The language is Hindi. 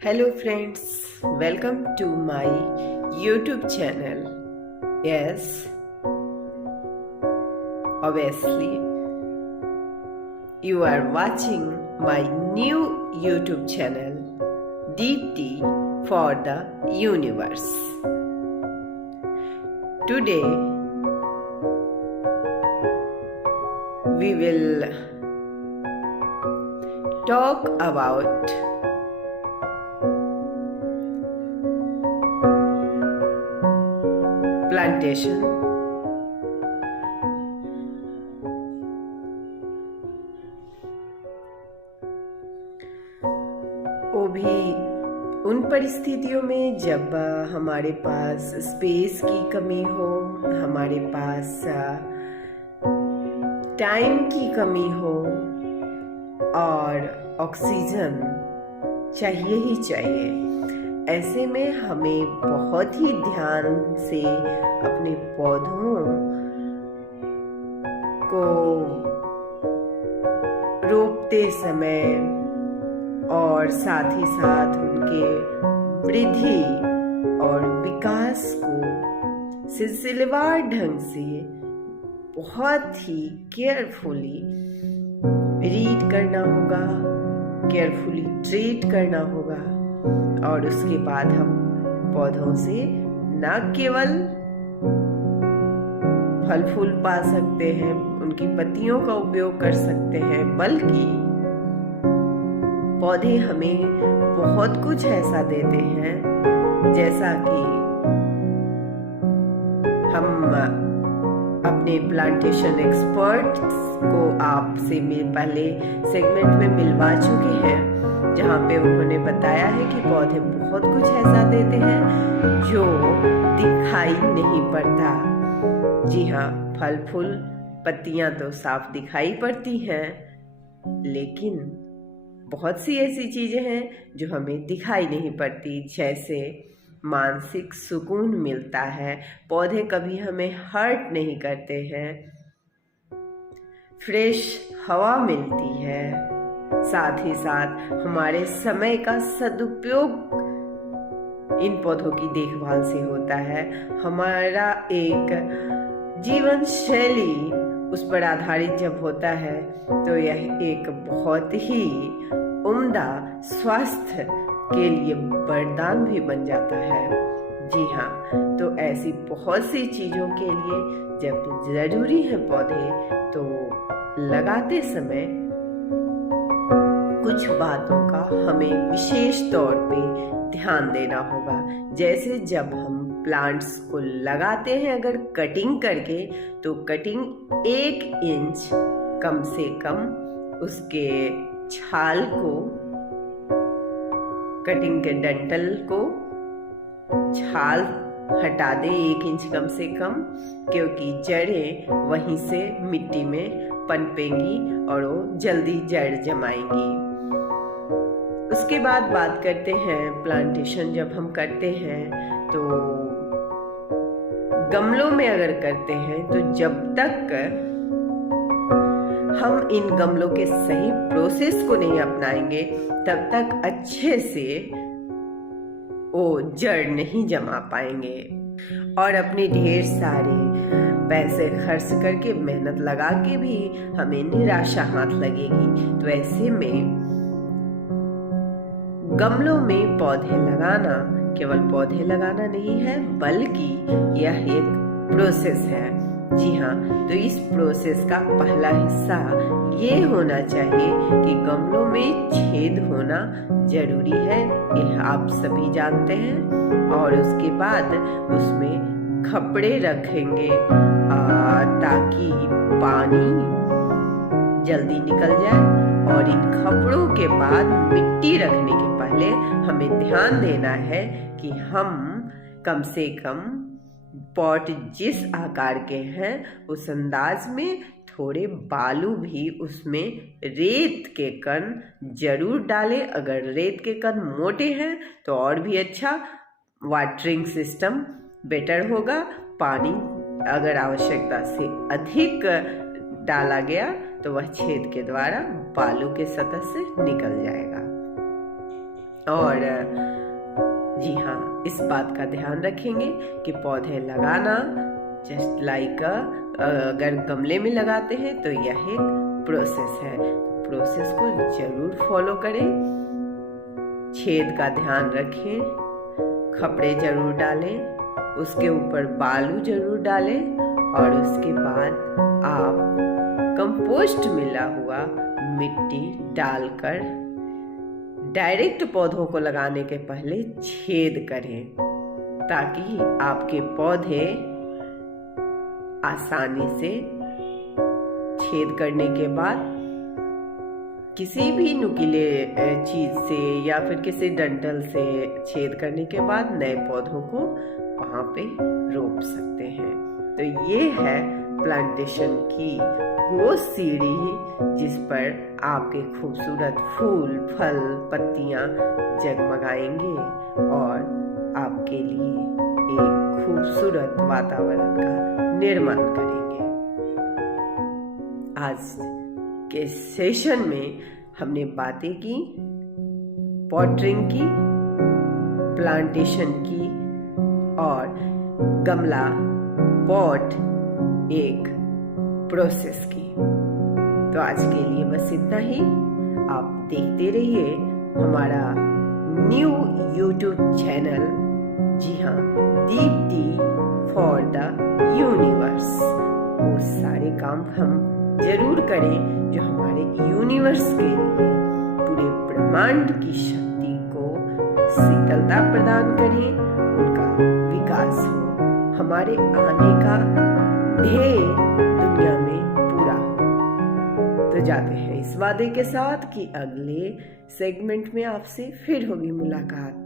Hello friends, welcome to my YouTube channel. Yes, obviously you are watching my new YouTube channel Deep Tea for the Universe. Today we will talk about plantation. वो भी उन परिस्थितियों में जब हमारे पास स्पेस की कमी हो, हमारे पास टाइम की कमी हो और ऑक्सीजन चाहिए ही चाहिए। ऐसे में हमें बहुत ही ध्यान से अपने पौधों को रोपते समय और साथ ही साथ उनके वृद्धि और विकास को सिलसिलेवार ढंग से बहुत ही केयरफुली रीड करना होगा, केयरफुली ट्रीट करना होगा। और उसके बाद हम पौधों से न केवल फल फूल पा सकते हैं, उनकी पत्तियों का उपयोग कर सकते हैं, बल्कि पौधे हमें बहुत कुछ ऐसा देते हैं जैसा कि हम अपने प्लांटेशन एक्सपर्ट्स को आपसे पहले सेगमेंट में मिलवा चुके हैं, जहाँ पे उन्होंने बताया है कि पौधे बहुत कुछ ऐसा देते हैं जो दिखाई नहीं पड़ता। जी हाँ, फल फूल पत्तियां तो साफ दिखाई पड़ती हैं, लेकिन बहुत सी ऐसी चीजें हैं जो हमें दिखाई नहीं पड़ती, जैसे मानसिक सुकून मिलता है। पौधे कभी हमें हर्ट नहीं करते हैं, फ्रेश हवा मिलती है, साथ ही साथ हमारे समय का सदुपयोग इन पौधों की देखभाल से होता है। हमारा एक जीवन शैली उस पर आधारित जब होता है तो यह एक बहुत ही उम्दा स्वास्थ्य के लिए वरदान भी बन जाता है। जी हाँ, तो ऐसी बहुत सी चीजों के लिए जब जरूरी है पौधे, तो लगाते समय कुछ बातों का हमें विशेष तौर पे ध्यान देना होगा। जैसे जब हम प्लांट्स को लगाते हैं अगर कटिंग करके, तो कटिंग 1 इंच कम से कम उसके छाल को, कटिंग के डंठल को छाल हटा दें 1 इंच कम से कम, क्योंकि जड़ें वहीं से मिट्टी में पनपेंगी और वो जल्दी जड़ जमाएंगी। उसके बाद बात करते हैं प्लांटेशन जब हम करते हैं तो गमलों में अगर करते हैं तो जब तक हम इन गमलों के सही प्रोसेस को नहीं अपनाएंगे तब तक अच्छे से वो जड़ नहीं जमा पाएंगे और अपने ढेर सारे पैसे खर्च करके मेहनत लगा के भी हमें निराशा हाथ लगेगी। तो ऐसे में गमलों में पौधे लगाना केवल पौधे लगाना नहीं है, बल्कि यह एक प्रोसेस है। जी हाँ, तो इस प्रोसेस का पहला हिस्सा ये होना चाहिए कि गमलों में छेद होना जरूरी है, यह आप सभी जानते हैं। और उसके बाद उसमें खपड़े रखेंगे ताकि पानी जल्दी निकल जाए। और इन खपड़ों के बाद मिट्टी रखने के पहले हमें ध्यान देना है कि हम कम से कम पॉट जिस आकार के हैं उस अंदाज में थोड़े बालू भी उसमें रेत के कण जरूर डालें। अगर रेत के कण मोटे हैं तो और भी अच्छा, वाटरिंग सिस्टम बेटर होगा। पानी अगर आवश्यकता से अधिक डाला गया तो वह छेद के द्वारा बालू के सतह से निकल जाएगा। और जी हाँ, इस बात का ध्यान रखेंगे कि पौधे लगाना जस्ट लाइक अगर गमले में लगाते हैं तो यह एक प्रोसेस है। प्रोसेस को जरूर फॉलो करें, छेद का ध्यान रखें, खपड़े जरूर डालें, उसके ऊपर बालू जरूर डालें और उसके बाद आप कंपोस्ट मिला हुआ मिट्टी डालकर डायरेक्ट पौधों को लगाने के पहले छेद करें, ताकि आपके पौधे आसानी से छेद करने के बाद किसी भी नुकीले चीज से या फिर किसी डंठल से छेद करने के बाद नए पौधों को वहां पे रोप सकते हैं। तो ये है प्लांटेशन की वो सीढ़ी जिस पर आपके खूबसूरत फूल, फल, पत्तियां जगमगाएंगे और आपके लिए एक खूबसूरत वातावरण का निर्माण करेंगे। आज के सेशन में हमने बातें की पॉटरिंग की, प्लांटेशन की और गमला पॉट एक प्रोसेस की। तो आज के लिए बस इतना ही। आप देखते रहिए हमारा न्यू यूट्यूब चैनल, जी हाँ, दीप्ति फॉर द यूनिवर्स। वो सारे काम हम जरूर करें जो हमारे यूनिवर्स के लिए पूरे ब्रह्मांड की शक्ति को शीतलता प्रदान करें, उनका विकास हो, हमारे आने का ध्येय दुनिया में पूरा हो। तो जाते हैं इस वादे के साथ कि अगले सेगमेंट में आपसे फिर होगी मुलाकात।